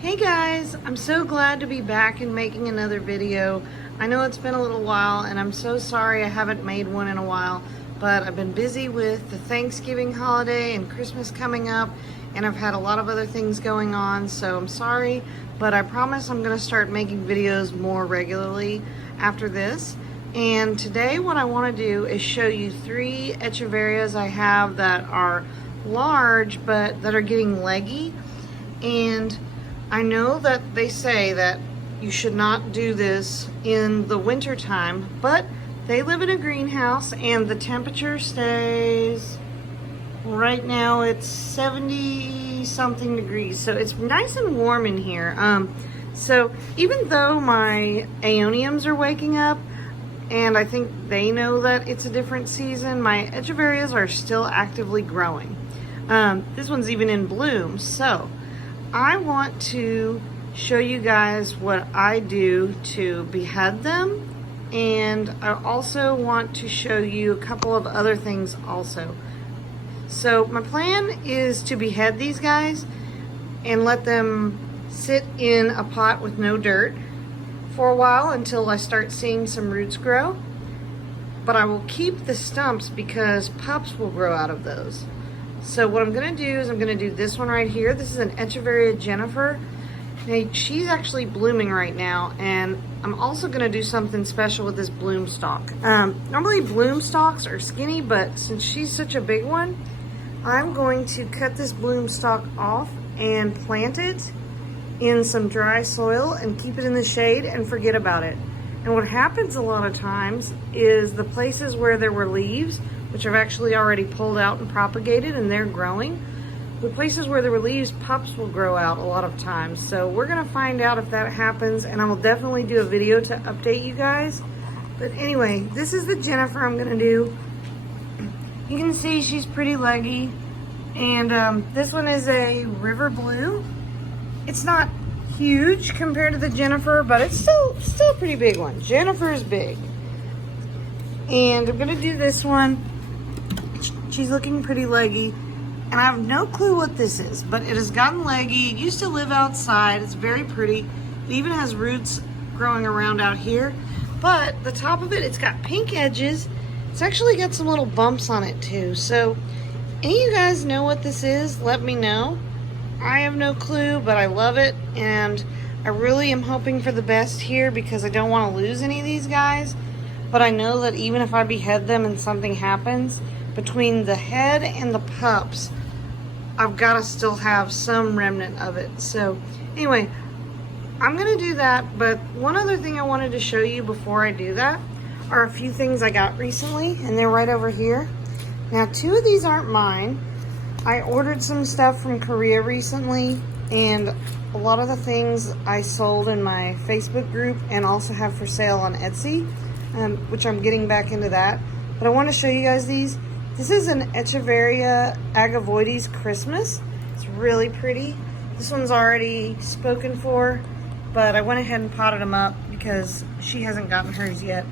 Hey guys, I'm so glad to be back and making another video. I know it's been a little while and I'm so sorry I haven't made one in a while, but I've been busy with the Thanksgiving holiday and Christmas coming up, and I've had a lot of other things going on, so I'm sorry, but I promise I'm going to start making videos more regularly after this. And today what I want to do is show you 3 echeverias I have that are large but that are getting leggy. And I know that they say that you should not do this in the winter time, but they live in a greenhouse and the temperature stays, right now it's 70 something degrees, so it's nice and warm in here. So even though my aeoniums are waking up and I think they know that it's a different season, my echeverias are still actively growing. This one's even in bloom, so I want to show you guys what I do to behead them, and I also want to show you a couple of other things also. So my plan is to behead these guys and let them sit in a pot with no dirt for a while until I start seeing some roots grow. But I will keep the stumps because pups will grow out of those. So what I'm going to do is I'm going to do this one right here. This is an Echeveria Jennifer. Now, she's actually blooming right now, and I'm also going to do something special with this bloom stalk. Normally bloom stalks are skinny, but since she's such a big one, I'm going to cut this bloom stalk off and plant it in some dry soil and keep it in the shade and forget about it. And what happens a lot of times is the places where there were leaves, which I've actually already pulled out and propagated and they're growing, the places where there were leaves, pups will grow out a lot of times. So we're gonna find out if that happens, and I will definitely do a video to update you guys. But anyway, this is the Jennifer I'm gonna do. You can see she's pretty leggy. And this one is a river blue. It's not huge compared to the Jennifer, but it's still a pretty big one. Jennifer is big. And I'm gonna do this one. She's looking pretty leggy. And I have no clue what this is, but it has gotten leggy. It used to live outside. It's very pretty. It even has roots growing around out here. But the top of it, it's got pink edges. It's actually got some little bumps on it too. So any of you guys know what this is, let me know. I have no clue, but I love it. And I really am hoping for the best here because I don't want to lose any of these guys. But I know that even if I behead them and something happens, between the head and the pups, I've got to still have some remnant of it. So anyway, I'm going to do that. But one other thing I wanted to show you before I do that are a few things I got recently, and they're right over here. Now, 2 of these aren't mine. I ordered some stuff from Korea recently, and a lot of the things I sold in my Facebook group and also have for sale on Etsy, which I'm getting back into that. But I want to show you guys these. This is an Echeveria agavoides Christmas. It's really pretty. This one's already spoken for, but I went ahead and potted them up because she hasn't gotten hers yet.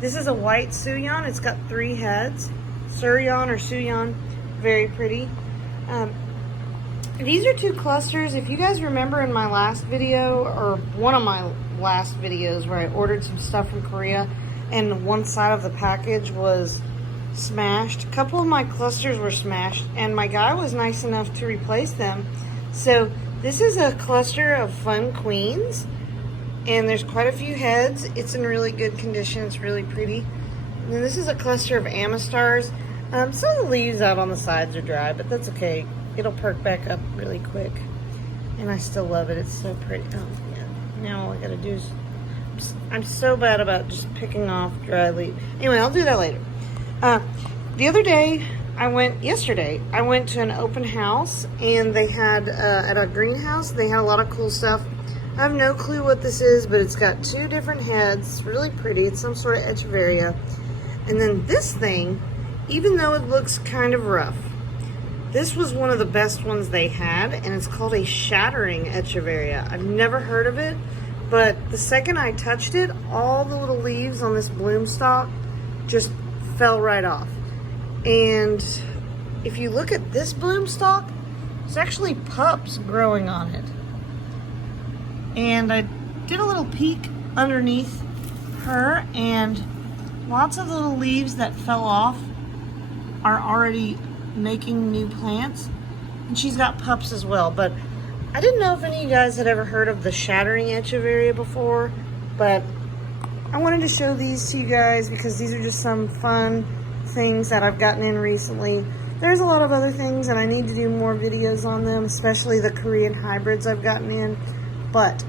This is a white Suyon. It's got 3 heads. Suryon or Suyon, very pretty. These are 2 clusters. If you guys remember in my last video, or one of my last videos where I ordered some stuff from Korea and one side of the package was smashed, a couple of my clusters were smashed, and my guy was nice enough to replace them. So this is a cluster of Fun Queens, and there's quite a few heads. It's in really good condition. It's really pretty. And then this is a cluster of Amistars. Some of the leaves out on the sides are dry, but that's okay. It'll perk back up really quick. And I still love it. It's so pretty. Oh, yeah. Now all I gotta do is... I'm so bad about just picking off dry leaves. Anyway, I'll do that later. The other day, yesterday, I went to an open house, and they had, at a greenhouse, they had a lot of cool stuff. I have no clue what this is, but it's got 2 different heads. It's really pretty. It's some sort of Echeveria. And then this thing, even though it looks kind of rough, this was one of the best ones they had, and it's called a shattering Echeveria. I've never heard of it, but the second I touched it, all the little leaves on this bloom stalk just fell right off. And if you look at this bloom stalk, there's actually pups growing on it. And I did a little peek underneath her, and lots of little leaves that fell off are already making new plants. And she's got pups as well. But I didn't know if any of you guys had ever heard of the shattering echeveria before, but I wanted to show these to you guys because these are just some fun things that I've gotten in recently. There's a lot of other things and I need to do more videos on them, especially the Korean hybrids I've gotten in, but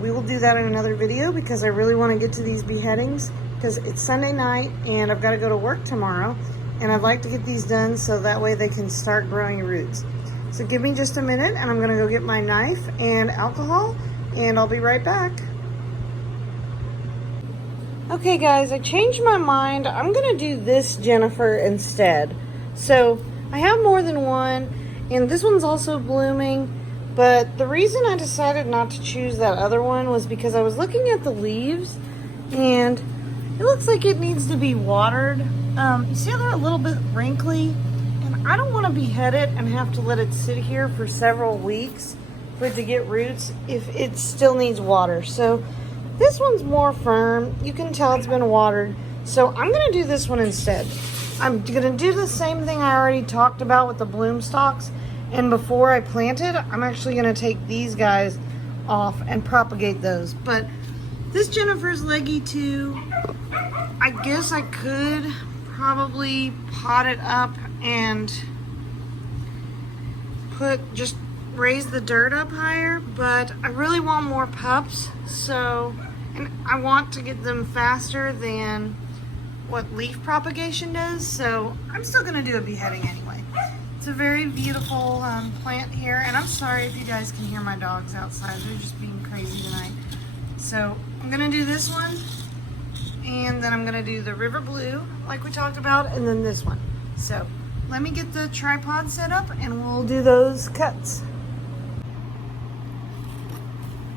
we will do that in another video because I really want to get to these beheadings because it's Sunday night and I've got to go to work tomorrow, and I'd like to get these done so that way they can start growing roots. So give me just a minute and I'm going to go get my knife and alcohol, and I'll be right back. Okay guys, I changed my mind. I'm going to do this Jennifer instead. So I have more than one, and this one's also blooming, but the reason I decided not to choose that other one was because I was looking at the leaves and it looks like it needs to be watered. You see how they're a little bit wrinkly, and I don't want to behead it and have to let it sit here for several weeks for it to get roots if it still needs water. So this one's more firm. You can tell it's been watered. So I'm going to do this one instead. I'm going to do the same thing I already talked about with the bloom stalks. And before I plant it, I'm actually going to take these guys off and propagate those. But this Jennifer's leggy too. I guess I could probably pot it up and just raise the dirt up higher, but I really want more pups, so, and I want to get them faster than what leaf propagation does, so I'm still going to do a beheading anyway. It's a very beautiful plant here, and I'm sorry if you guys can hear my dogs outside. They're just being crazy tonight. So I'm going to do this one, and then I'm going to do the river blue like we talked about, and then this one. So let me get the tripod set up and we'll do those cuts.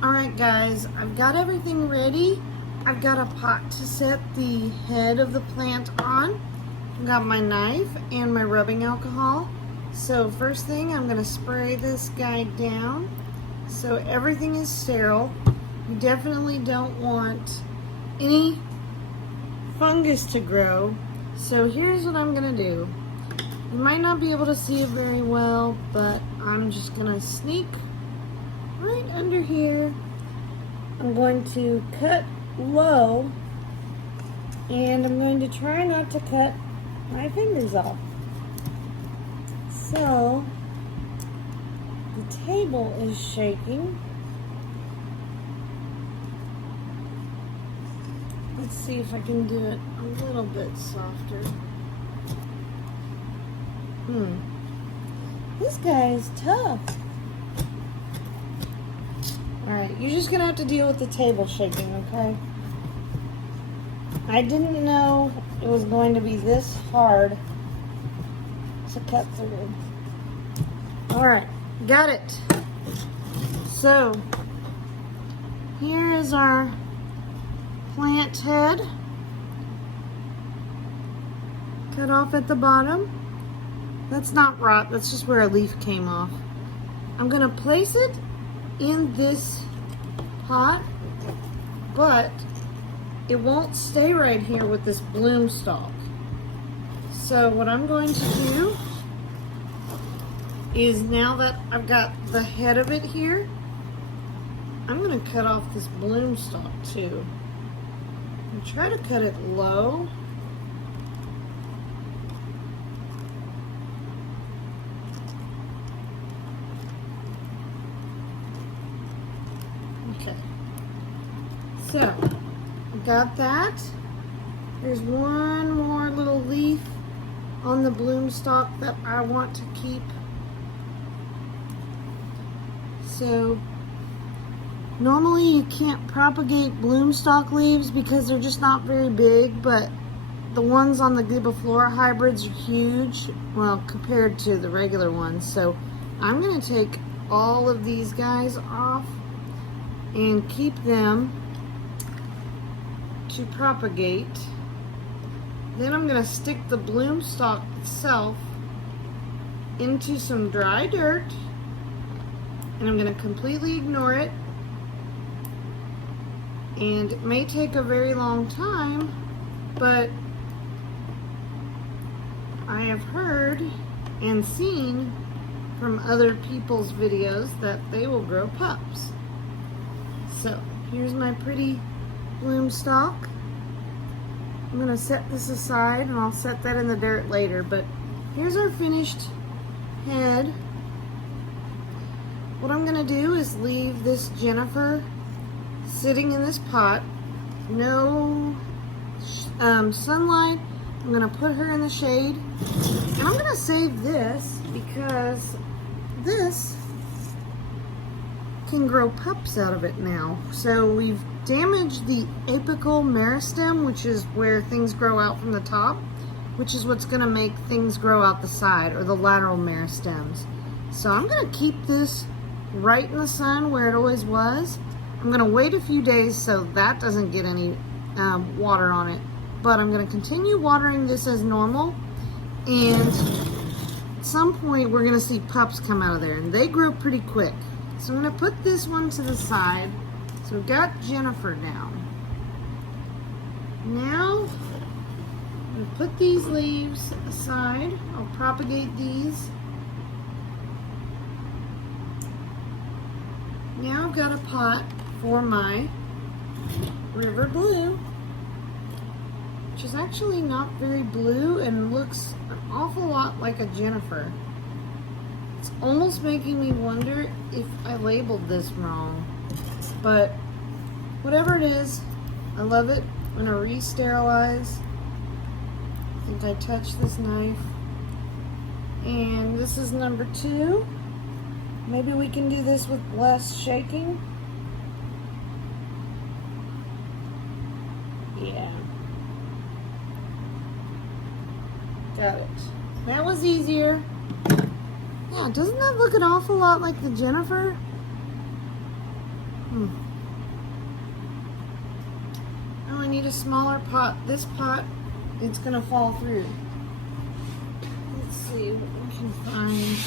Alright guys, I've got everything ready. I've got a pot to set the head of the plant on. I've got my knife and my rubbing alcohol. So first thing, I'm going to spray this guy down so everything is sterile. You definitely don't want any fungus to grow. So here's what I'm going to do. You might not be able to see it very well, but I'm just going to sneak right under here. I'm going to cut low, and I'm going to try not to cut my fingers off. So the table is shaking. Let's see if I can do it a little bit softer. This guy is tough. Alright, you're just going to have to deal with the table shaking, okay? I didn't know it was going to be this hard to cut through. Alright, got it. So, here is our plant head. Cut off at the bottom. That's not rot, that's just where a leaf came off. I'm going to place it in this pot, but it won't stay right here with this bloom stalk. So what I'm going to do is, now that I've got the head of it here, I'm going to cut off this bloom stalk too. And try to cut it low. Okay, so got that. There's one more little leaf on the bloom stalk that I want to keep. So normally you can't propagate bloom stalk leaves because they're just not very big, but the ones on the Gibiflora hybrids are huge, well, compared to the regular ones. So I'm going to take all of these guys off and keep them to propagate. Then I'm going to stick the bloom stalk itself into some dry dirt, and I'm going to completely ignore it And it may take a very long time, but I have heard and seen from other people's videos that they will grow pups. So here's my pretty bloom stalk. I'm gonna set this aside and I'll set that in the dirt later, but here's our finished head. What I'm gonna do is leave this Jennifer sitting in this pot. No sunlight. I'm gonna put her in the shade. And I'm gonna save this because this can grow pups out of it now. So we've damaged the apical meristem, which is where things grow out from the top, which is what's gonna make things grow out the side, or the lateral meristems. So I'm gonna keep this right in the sun where it always was. I'm gonna wait a few days so that doesn't get any water on it. But I'm gonna continue watering this as normal, and at some point we're gonna see pups come out of there, and they grow pretty quick. So I'm gonna put this one to the side. So we've got Jennifer down. Now, I'm gonna put these leaves aside. I'll propagate these. Now I've got a pot for my river blue, which is actually not very blue and looks an awful lot like a Jennifer. It's almost making me wonder if I labeled this wrong, but whatever it is, I love it. I'm gonna re-sterilize. I think I touched this knife. And this is number 2. Maybe we can do this with less shaking. Yeah. Got it. That was easier. Yeah, doesn't that look an awful lot like the Jennifer? I only need a smaller pot. This pot, it's gonna fall through. Let's see what we can find.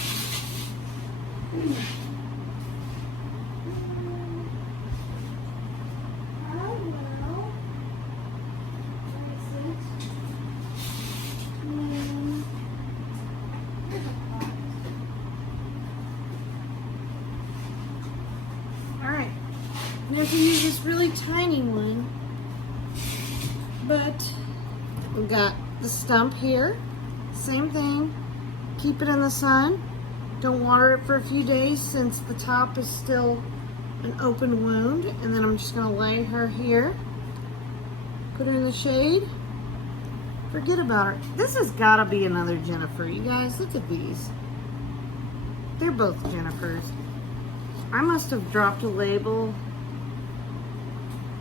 Alright, now to use this really tiny one, but we've got the stump here, same thing, keep it in the sun, don't water it for a few days since the top is still an open wound, and then I'm just going to lay her here, put her in the shade, forget about her. This has got to be another Jennifer, you guys, look at these, they're both Jennifers. I must have dropped a label,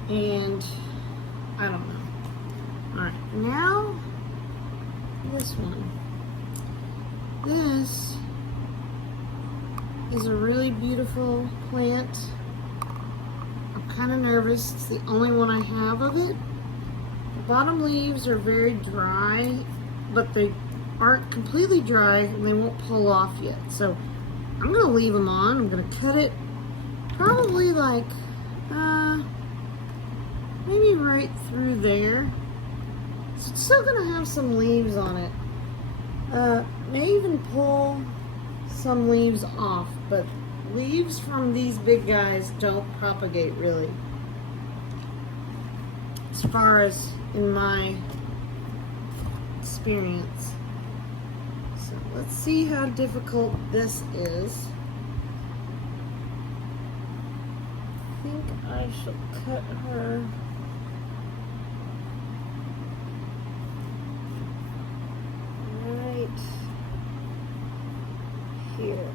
and I don't know. Alright, now this one. This is a really beautiful plant. I'm kind of nervous. It's the only one I have of it. The bottom leaves are very dry, but they aren't completely dry and they won't pull off yet. So I'm going to leave them on. I'm going to cut it probably like maybe right through there. So it's still going to have some leaves on it. May even pull some leaves off, but leaves from these big guys don't propagate really, as far as in my experience. So let's see how difficult this is. I think I shall cut her right here.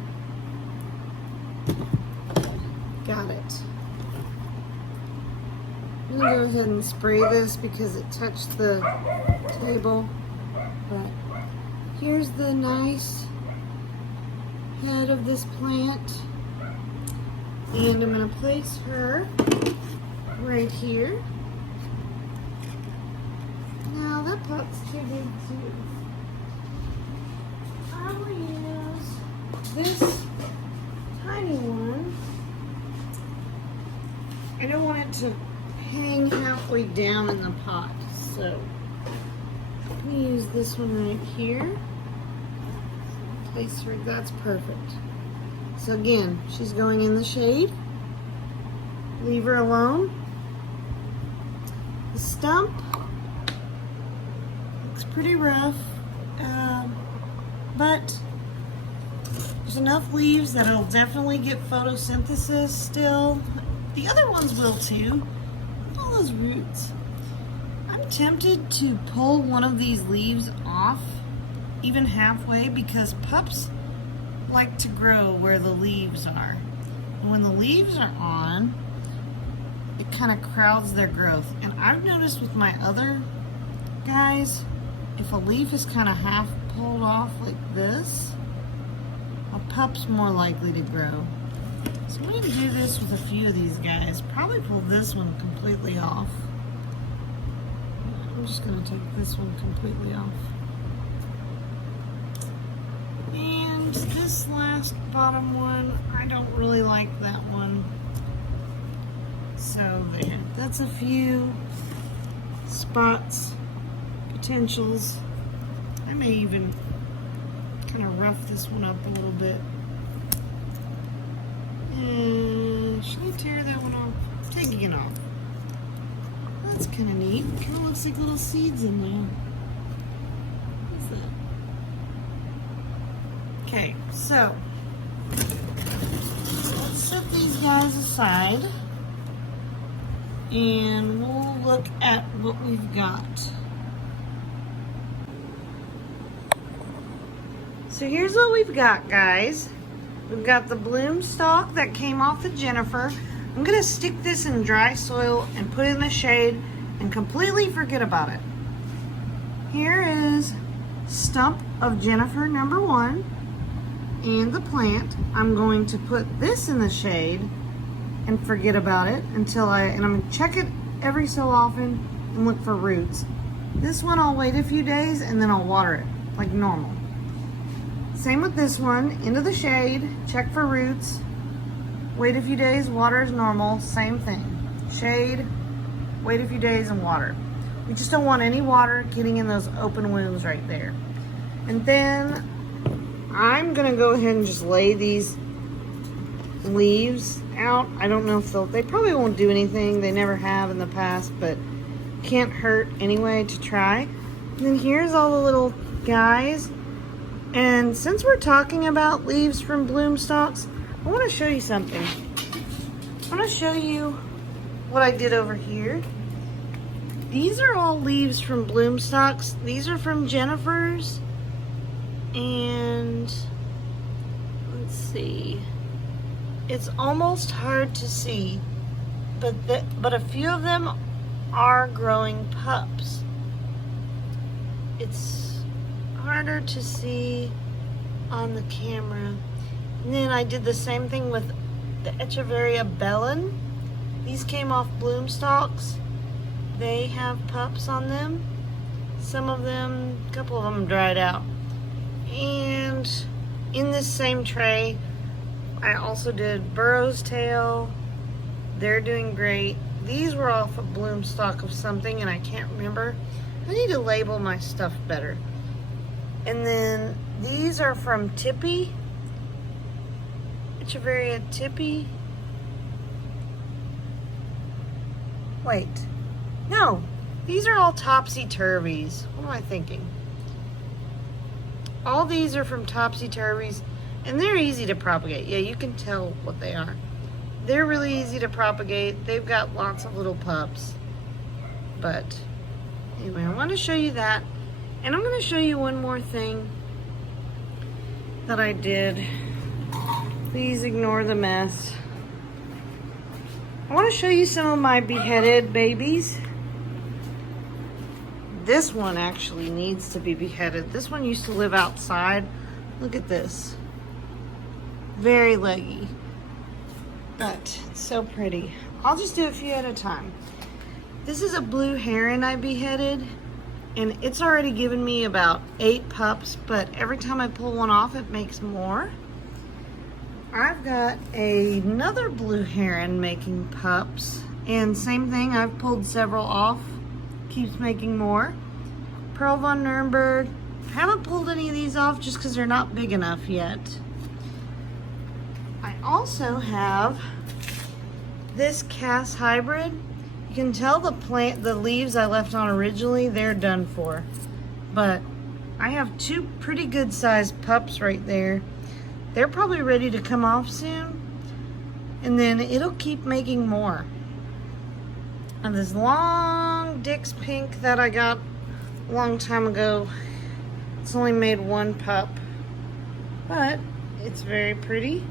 Got it. I'm gonna go ahead and spray this because it touched the table. But here's the nice head of this plant. And I'm gonna place her right here. Now that pot's too big too. I will use this tiny one. I don't want it to hang halfway down in the pot. So I'm gonna use this one right here. Place her, that's perfect. So again, she's going in the shade. Leave her alone. The stump looks pretty rough, but there's enough leaves that it'll definitely get photosynthesis still. The other ones will too. All those roots. I'm tempted to pull one of these leaves off, even halfway, because pups like to grow where the leaves are. And when the leaves are on, it kind of crowds their growth. And I've noticed with my other guys, if a leaf is kind of half pulled off like this, a pup's more likely to grow. So I'm going to do this with a few of these guys. Probably pull this one completely off. I'm just going to take this one completely off. And this last bottom one, I don't really like that one. So there, that's a few spots, potentials. I may even kind of rough this one up a little bit. And should I tear that one off? Taking it off. That's kind of neat. Kind of looks like little seeds in there. What's that? Okay, so let's set these guys aside. And we'll look at what we've got. So here's what we've got, guys. We've got the bloom stalk that came off the Jennifer. I'm gonna stick this in dry soil and put it in the shade and completely forget about it. Here is stump of Jennifer #1 and the plant. I'm going to put this in the shade and forget about it until and I'm gonna check it every so often and look for roots. This one I'll wait a few days and then I'll water it like normal. Same with this one, into the shade, check for roots, wait a few days, water as normal, same thing. Shade, wait a few days and water. We just don't want any water getting in those open wounds right there. And then I'm gonna go ahead and just lay these leaves out. I don't know if they probably won't do anything. They never have in the past, but can't hurt anyway to try. And then here's all the little guys. And since we're talking about leaves from bloom stalks, I want to show you something. I want to show you what I did over here. These are all leaves from bloom stalks. These are from Jennifer's. And let's see. It's almost hard to see, but a few of them are growing pups. It's harder to see on the camera. And then I did the same thing with the echeveria bellin. These came off bloom stalks. They have pups on them. Some of them, a couple of them dried out. And in this same tray, I also did burro's tail. They're doing great. These were off a bloom stalk of something and I can't remember. I need to label my stuff better. And then these are from Tippy. Echeveria Tippy. Wait. No. These are all topsy-turvies. What am I thinking? All these are from topsy-turvies. And they're easy to propagate. Yeah, you can tell what they are. They're really easy to propagate. They've got lots of little pups. But anyway, I want to show you that. And I'm going to show you one more thing that I did. Please ignore the mess. I want to show you some of my beheaded babies. This one actually needs to be beheaded. This one used to live outside. Look at this. Very leggy, but it's so pretty. I'll just do a few at a time. This is a blue heron I beheaded, and it's already given me about 8 pups, but every time I pull one off, it makes more. I've got another blue heron making pups. And same thing, I've pulled several off. Keeps making more. Pearl von Nuremberg. Haven't pulled any of these off just because they're not big enough yet. I also have this Cass hybrid. You can tell the leaves I left on originally, they're done for. But I have two pretty good sized pups right there. They're probably ready to come off soon. And then it'll keep making more. And this long Dick's Pink that I got a long time ago, it's only made one pup, but it's very pretty.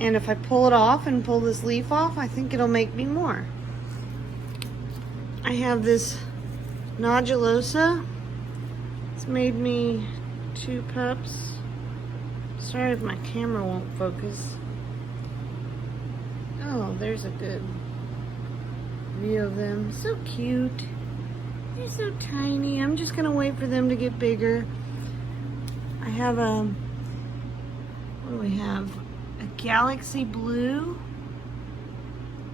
And if I pull it off and pull this leaf off, I think it'll make me more. I have this nodulosa. It's made me two pups. Sorry if my camera won't focus. Oh, there's a good view of them. So cute. They're so tiny. I'm just gonna wait for them to get bigger. I have a, what do we have? A Galaxy Blue.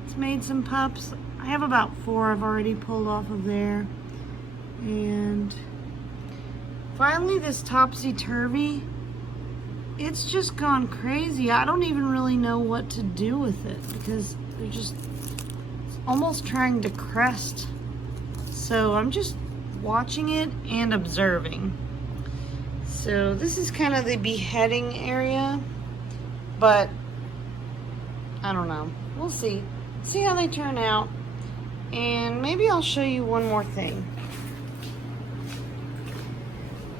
It's made some pups. I have about 4 I've already pulled off of there. And finally this Topsy Turvy. It's just gone crazy. I don't even really know what to do with it because they're just almost trying to crest. So I'm just watching it and observing. So this is kind of the beheading area, but I don't know. We'll see. See how they turn out. And maybe I'll show you one more thing.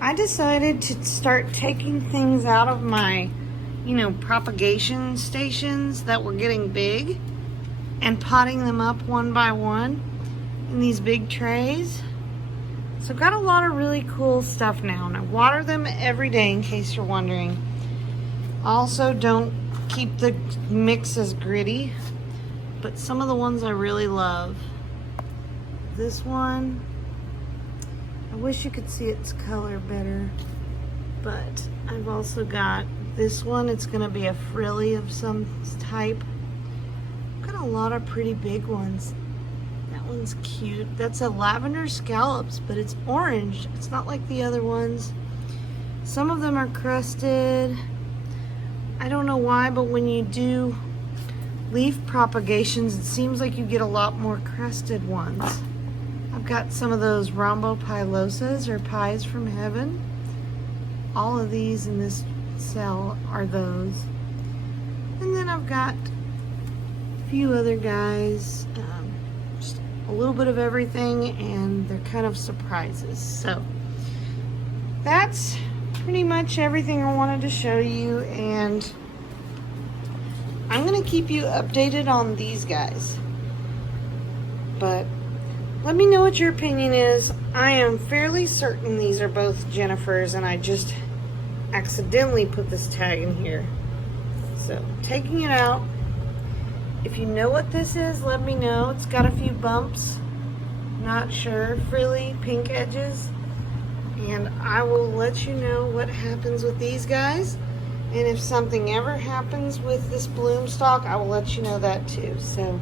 I decided to start taking things out of my, propagation stations that were getting big and potting them up one by one in these big trays. So I've got a lot of really cool stuff now, and I water them every day in case you're wondering. Also, don't keep the mix as gritty, but some of the ones I really love. This one, I wish you could see its color better, but I've also got this one. It's gonna be a frilly of some type. I've got a lot of pretty big ones. That one's cute. That's a lavender scallops, but it's orange. It's not like the other ones. Some of them are crusted. I don't know why, but when you do leaf propagations, it seems like you get a lot more crested ones. I've got some of those rhombopilosas, or pies from heaven. All of these in this cell are those. And then I've got a few other guys, just a little bit of everything, and they're kind of surprises. So that's pretty much everything I wanted to show you, and I'm gonna keep you updated on these guys. But let me know what your opinion is. I am fairly certain these are both Jennifer's, and I just accidentally put this tag in here. So, taking it out. If you know what this is, let me know. It's got a few bumps. Not sure. Frilly pink edges. And I will let you know what happens with these guys. And if something ever happens with this bloom stalk, I will let you know that too. So,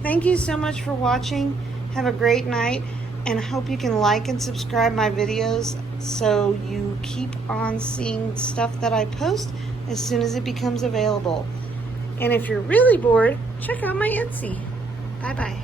thank you so much for watching. Have a great night, and I hope you can like and subscribe my videos so you keep on seeing stuff that I post as soon as it becomes available. And if you're really bored, check out my Etsy. Bye-bye.